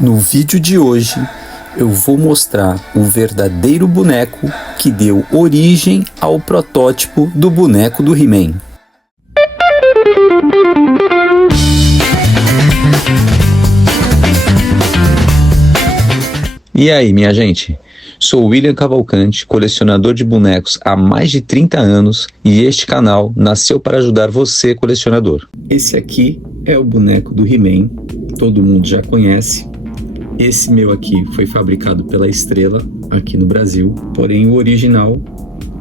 No vídeo de hoje eu vou mostrar o verdadeiro boneco que deu origem ao protótipo do boneco do He-Man. E aí, minha gente? Sou William Cavalcante, colecionador de bonecos há mais de 30 anos e este canal nasceu para ajudar você, colecionador. Esse aqui é o boneco do He-Man, todo mundo já conhece. Esse meu aqui foi fabricado pela Estrela, aqui no Brasil, porém o original,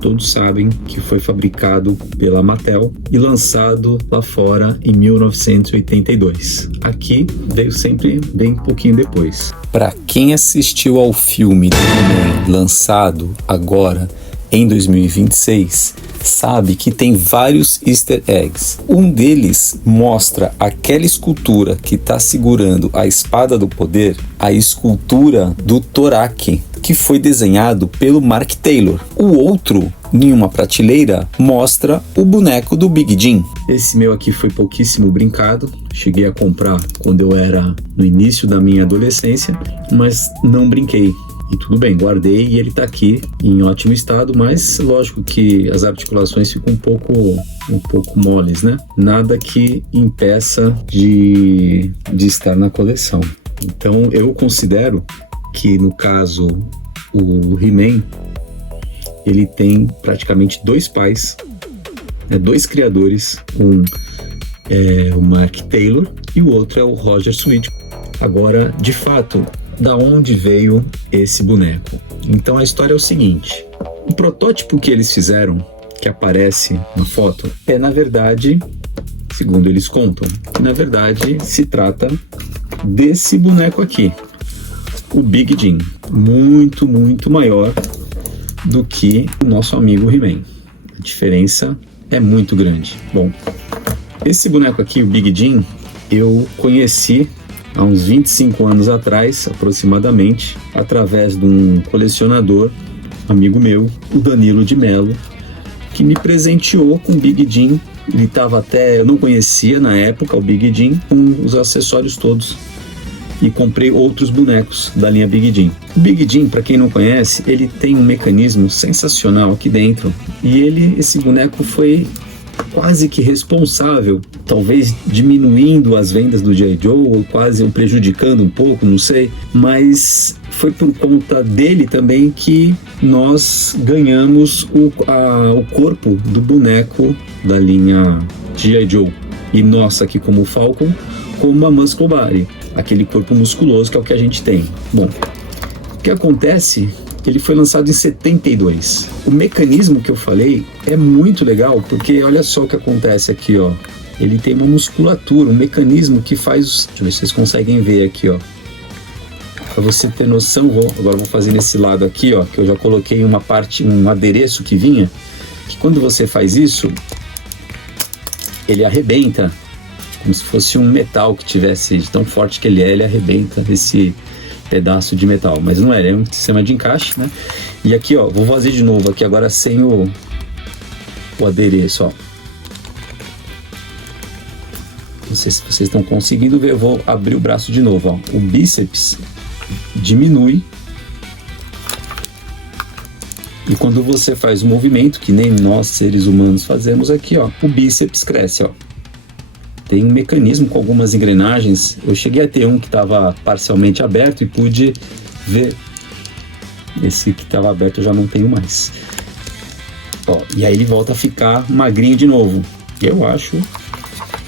todos sabem que foi fabricado pela Mattel e lançado lá fora em 1982. Aqui veio sempre bem pouquinho depois. Para quem assistiu ao filme do He-Man lançado agora em 2026, sabe que tem vários easter eggs. Um deles mostra aquela escultura que está segurando a espada do poder, a escultura do Torak, que foi desenhado pelo Mark Taylor. O outro, em uma prateleira, mostra o boneco do Big Jim. Esse meu aqui foi pouquíssimo brincado, cheguei a comprar quando eu era no início da minha adolescência, mas não brinquei. E tudo bem, guardei e ele tá aqui em ótimo estado, mas lógico que as articulações ficam um pouco moles, né? Nada que impeça de estar na coleção. Então eu considero que no caso o He-Man, ele tem praticamente dois pais, dois criadores, um é o Mark Taylor e o outro é o Roger Sweet. Agora, de fato, da onde veio esse boneco? Então a história é o seguinte: o protótipo que eles fizeram, que aparece na foto, é na verdade, segundo eles contam, na verdade se trata desse boneco aqui, o Big Jim, muito maior do que o nosso amigo He-Man. A diferença é muito grande. Bom, esse boneco aqui, o Big Jim, eu conheci há uns 25 anos atrás, aproximadamente, através de um colecionador, amigo meu, o Danilo de Mello, que me presenteou com o Big Jim. Ele estava até, eu não conhecia na época o Big Jim, com os acessórios todos. E comprei outros bonecos da linha Big Jim. O Big Jim, para quem não conhece, ele tem um mecanismo sensacional aqui dentro. E esse boneco foi quase que responsável, talvez diminuindo as vendas do G.I. Joe, ou quase o prejudicando um pouco, não sei, mas foi por conta dele também que nós ganhamos o corpo do boneco da linha G.I. Joe. E nós aqui como Falcon, como a Muscle Body, aquele corpo musculoso que é o que a gente tem. Bom, o que acontece? Ele foi lançado em 72. O mecanismo que eu falei é muito legal, porque olha só o que acontece aqui, ó. Ele tem uma musculatura, um mecanismo que faz... Deixa eu ver se vocês conseguem ver aqui, ó. Para você ter noção, agora vou fazer nesse lado aqui, ó, que eu já coloquei uma parte, um adereço que vinha, que quando você faz isso, ele arrebenta, como se fosse um metal que tivesse, de tão forte que ele arrebenta esse pedaço de metal, mas não é um sistema de encaixe, né? E aqui, ó, vou fazer de novo aqui agora sem o adereço, ó. Não sei se vocês estão conseguindo ver, eu vou abrir o braço de novo, ó. O bíceps diminui e quando você faz o movimento, que nem nós seres humanos fazemos aqui, ó, o bíceps cresce, ó. Tem um mecanismo com algumas engrenagens. Eu cheguei a ter um que estava parcialmente aberto e pude ver. Esse que estava aberto eu já não tenho mais. Ó, e aí ele volta a ficar magrinho de novo. Eu acho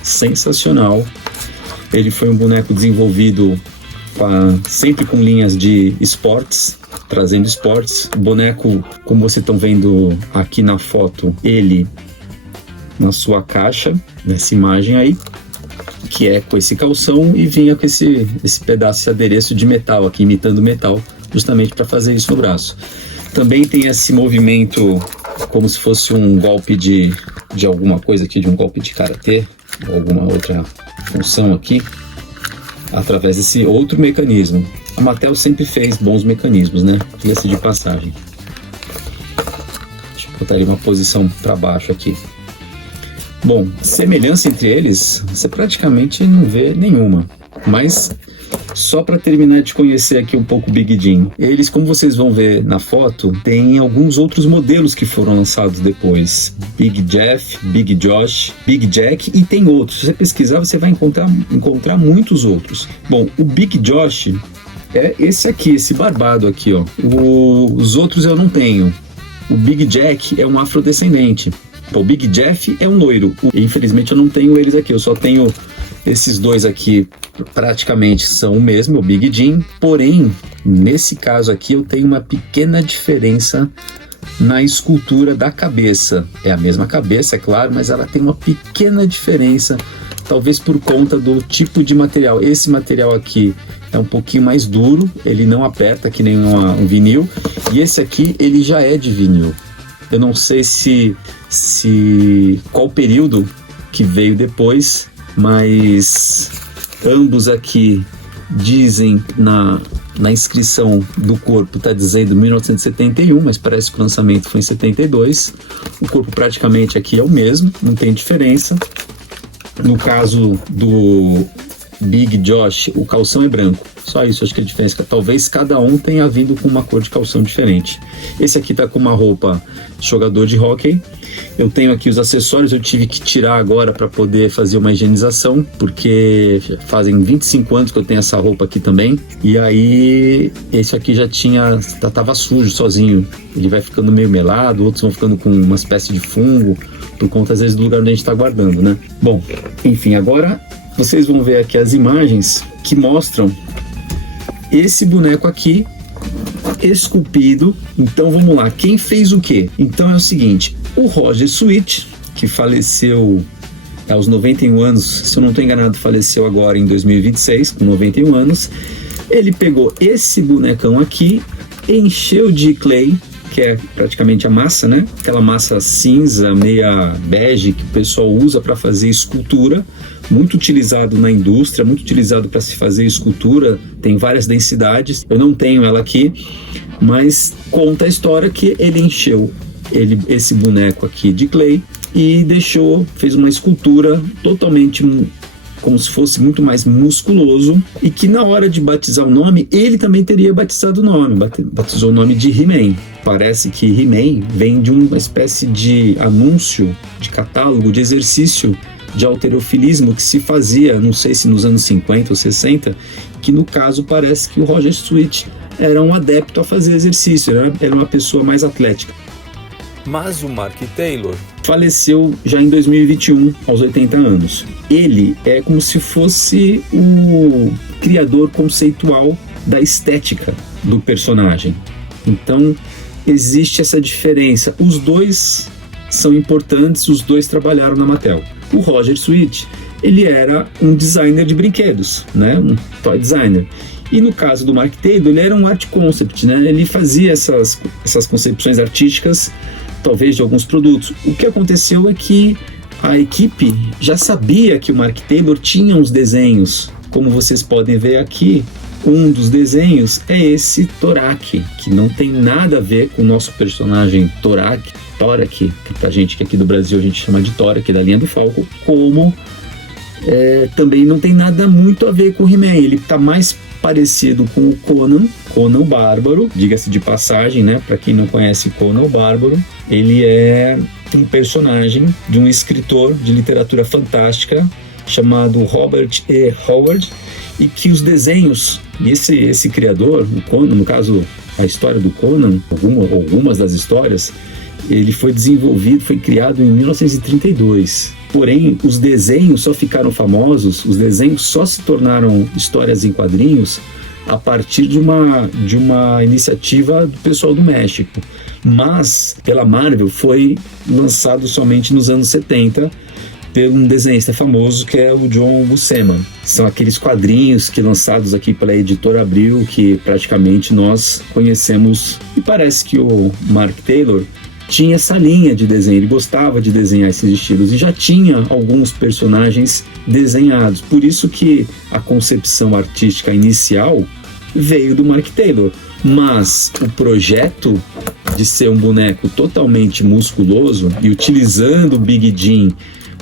sensacional. Ele foi um boneco desenvolvido sempre com linhas de esportes, trazendo esportes. O boneco, como vocês estão vendo aqui na foto, ele na sua caixa, nessa imagem aí, que é com esse calção, e vinha com esse pedaço, esse adereço de metal aqui, imitando metal, justamente para fazer isso no braço. Também tem esse movimento como se fosse um golpe de alguma coisa aqui, de um golpe de karatê, ou alguma outra função aqui, através desse outro mecanismo. A Mattel sempre fez bons mecanismos, né? Diga-se de passagem. Deixa eu botar ele uma posição para baixo aqui. Bom, semelhança entre eles, você praticamente não vê nenhuma. Mas Só para terminar de conhecer aqui um pouco o Big Jim. Eles, como vocês vão ver na foto, tem alguns outros modelos que foram lançados depois. Big Jeff, Big Josh, Big Jack e tem outros. Se você pesquisar, você vai encontrar muitos outros. Bom, o Big Josh é esse aqui, esse barbado aqui, ó. Os outros eu não tenho. O Big Jack é um afrodescendente. O Big Jeff é um loiro. Infelizmente eu não tenho eles aqui, eu só tenho esses dois aqui, praticamente são o mesmo, o Big Jim. Porém, nesse caso aqui eu tenho uma pequena diferença na escultura da cabeça. É a mesma cabeça, é claro, mas ela tem uma pequena diferença, talvez por conta do tipo de material. Esse material aqui é um pouquinho mais duro, ele não aperta que nem um vinil, e esse aqui ele já é de vinil. Eu não sei qual período que veio depois, mas ambos aqui dizem na inscrição do corpo, está dizendo 1971, mas parece que o lançamento foi em 72. O corpo praticamente aqui é o mesmo, não tem diferença. No caso do Big Josh, o calção é branco. Só isso, acho que a diferença. Talvez cada um tenha vindo com uma cor de calção diferente. Esse aqui tá com uma roupa de jogador de hóquei. Eu tenho aqui os acessórios, eu tive que tirar agora para poder fazer uma higienização, porque fazem 25 anos que eu tenho essa roupa aqui também. E aí, esse aqui já tava sujo sozinho. Ele vai ficando meio melado, outros vão ficando com uma espécie de fungo, por conta às vezes do lugar onde a gente tá guardando, né? Bom, enfim, agora vocês vão ver aqui as imagens que mostram esse boneco aqui esculpido. Então vamos lá, quem fez o quê? Então é o seguinte, o Roger Sweet, que faleceu aos 91 anos, se eu não estou enganado, faleceu agora em 2026, com 91 anos, ele pegou esse bonecão aqui, encheu de clay, que é praticamente a massa, né? Aquela massa cinza, meia bege, que o pessoal usa para fazer escultura, muito utilizado na indústria, muito utilizado para se fazer escultura, tem várias densidades. Eu não tenho ela aqui, mas conta a história que ele encheu esse boneco aqui de clay e fez uma escultura totalmente como se fosse muito mais musculoso, e que na hora de batizar o nome, ele também teria batizado o nome, batizou o nome de He-Man. Parece que He-Man vem de uma espécie de anúncio, de catálogo, de exercício de halterofilismo que se fazia, não sei se nos anos 50 ou 60, que no caso parece que o Roger Sweet era um adepto a fazer exercício, era uma pessoa mais atlética. Mas o Mark Taylor faleceu já em 2021, aos 80 anos. Ele é como se fosse o criador conceitual da estética do personagem. Então, existe essa diferença. Os dois são importantes, os dois trabalharam na Mattel. O Roger Sweet, ele era um designer de brinquedos, né? Um toy designer. E no caso do Mark Taylor, ele era um art concept, né? Ele fazia essas concepções artísticas, talvez de alguns produtos. O que aconteceu é que a equipe já sabia que o Mark Taylor tinha uns desenhos. Como vocês podem ver aqui, um dos desenhos é esse Torak, que não tem nada a ver com o nosso personagem Torak, que pra gente que aqui do Brasil a gente chama de Torak, da linha do Falco, como também não tem nada muito a ver com o He-Man. Ele tá mais parecido com o Conan o Bárbaro, diga-se de passagem, né? Para quem não conhece Conan o Bárbaro, ele é um personagem de um escritor de literatura fantástica chamado Robert E. Howard, e que os desenhos, esse criador, o Conan, no caso a história do Conan, algumas das histórias, ele foi criado em 1932. Porém, os desenhos só ficaram famosos, os desenhos só se tornaram histórias em quadrinhos a partir de uma iniciativa do pessoal do México. Mas, pela Marvel, foi lançado somente nos anos 70 por um desenhista famoso que é o John Buscema. São aqueles quadrinhos que lançados aqui pela Editora Abril, que praticamente nós conhecemos. E parece que o Mark Taylor tinha essa linha de desenho, ele gostava de desenhar esses estilos e já tinha alguns personagens desenhados. Por isso que a concepção artística inicial veio do Mark Taylor. Mas o projeto de ser um boneco totalmente musculoso e utilizando o Big Jim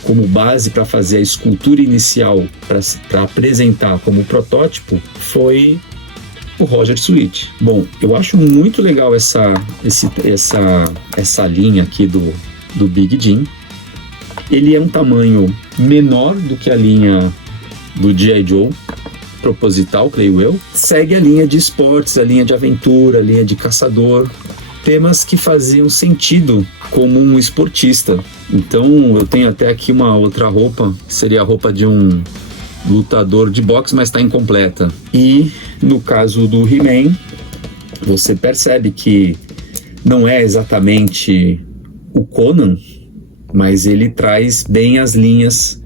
como base para fazer a escultura inicial, para apresentar como protótipo, foi o Roger Sweet. Bom, eu acho muito legal essa linha aqui do Big Jim. Ele é um tamanho menor do que a linha do G.I. Joe, proposital, creio eu. Segue a linha de esportes, a linha de aventura, a linha de caçador, temas que faziam sentido como um esportista. Então eu tenho até aqui uma outra roupa, que seria a roupa de um lutador de boxe, mas está incompleta. E no caso do He-Man, você percebe que não é exatamente o Conan, mas ele traz bem as linhas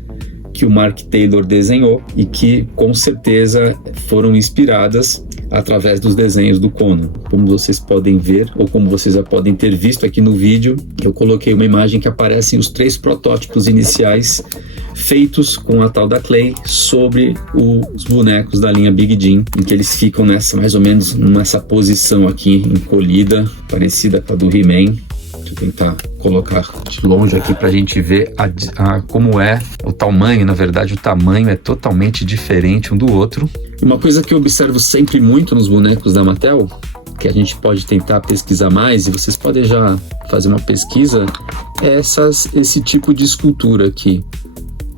que o Mark Taylor desenhou e que com certeza foram inspiradas através dos desenhos do Conan. Como vocês podem ver, ou como vocês já podem ter visto aqui no vídeo, eu coloquei uma imagem que aparecem os 3 protótipos iniciais feitos com a tal da Clay sobre os bonecos da linha Big Jim, em que eles ficam mais ou menos nessa posição aqui encolhida, parecida com a do He-Man. Deixa eu tentar colocar de longe aqui pra gente ver como é o tamanho. Na verdade, o tamanho é totalmente diferente um do outro. Uma coisa que eu observo sempre muito nos bonecos da Mattel, que a gente pode tentar pesquisar mais, e vocês podem já fazer uma pesquisa, é esse tipo de escultura aqui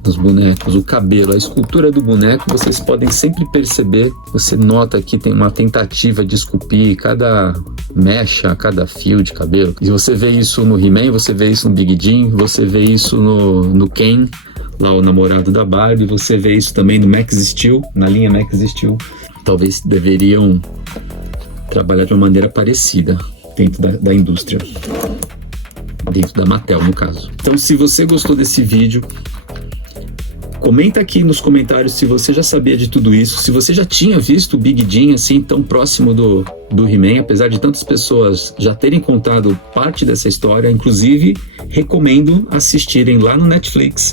nos bonecos, o cabelo, a escultura do boneco. Vocês podem sempre perceber, você nota que tem uma tentativa de esculpir cada mecha, cada fio de cabelo. E você vê isso no He-Man, você vê isso no Big Jim, você vê isso no Ken, lá o namorado da Barbie, você vê isso também no Max Steel, na linha Max Steel. Talvez deveriam trabalhar de uma maneira parecida dentro da indústria, dentro da Mattel no caso. Então, se você gostou desse vídeo, comenta aqui nos comentários se você já sabia de tudo isso, se você já tinha visto o Big Jim assim tão próximo do He-Man, apesar de tantas pessoas já terem contado parte dessa história. Inclusive, recomendo assistirem lá no Netflix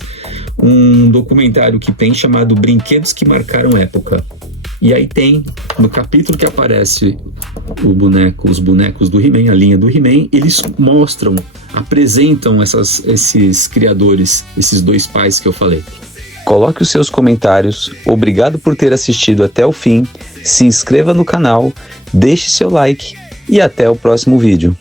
um documentário que tem chamado Brinquedos que Marcaram Época. E aí tem, no capítulo que aparece os bonecos do He-Man, a linha do He-Man, eles apresentam esses criadores, esses 2 pais que eu falei. Coloque os seus comentários. Obrigado por ter assistido até o fim. Se inscreva no canal, deixe seu like e até o próximo vídeo.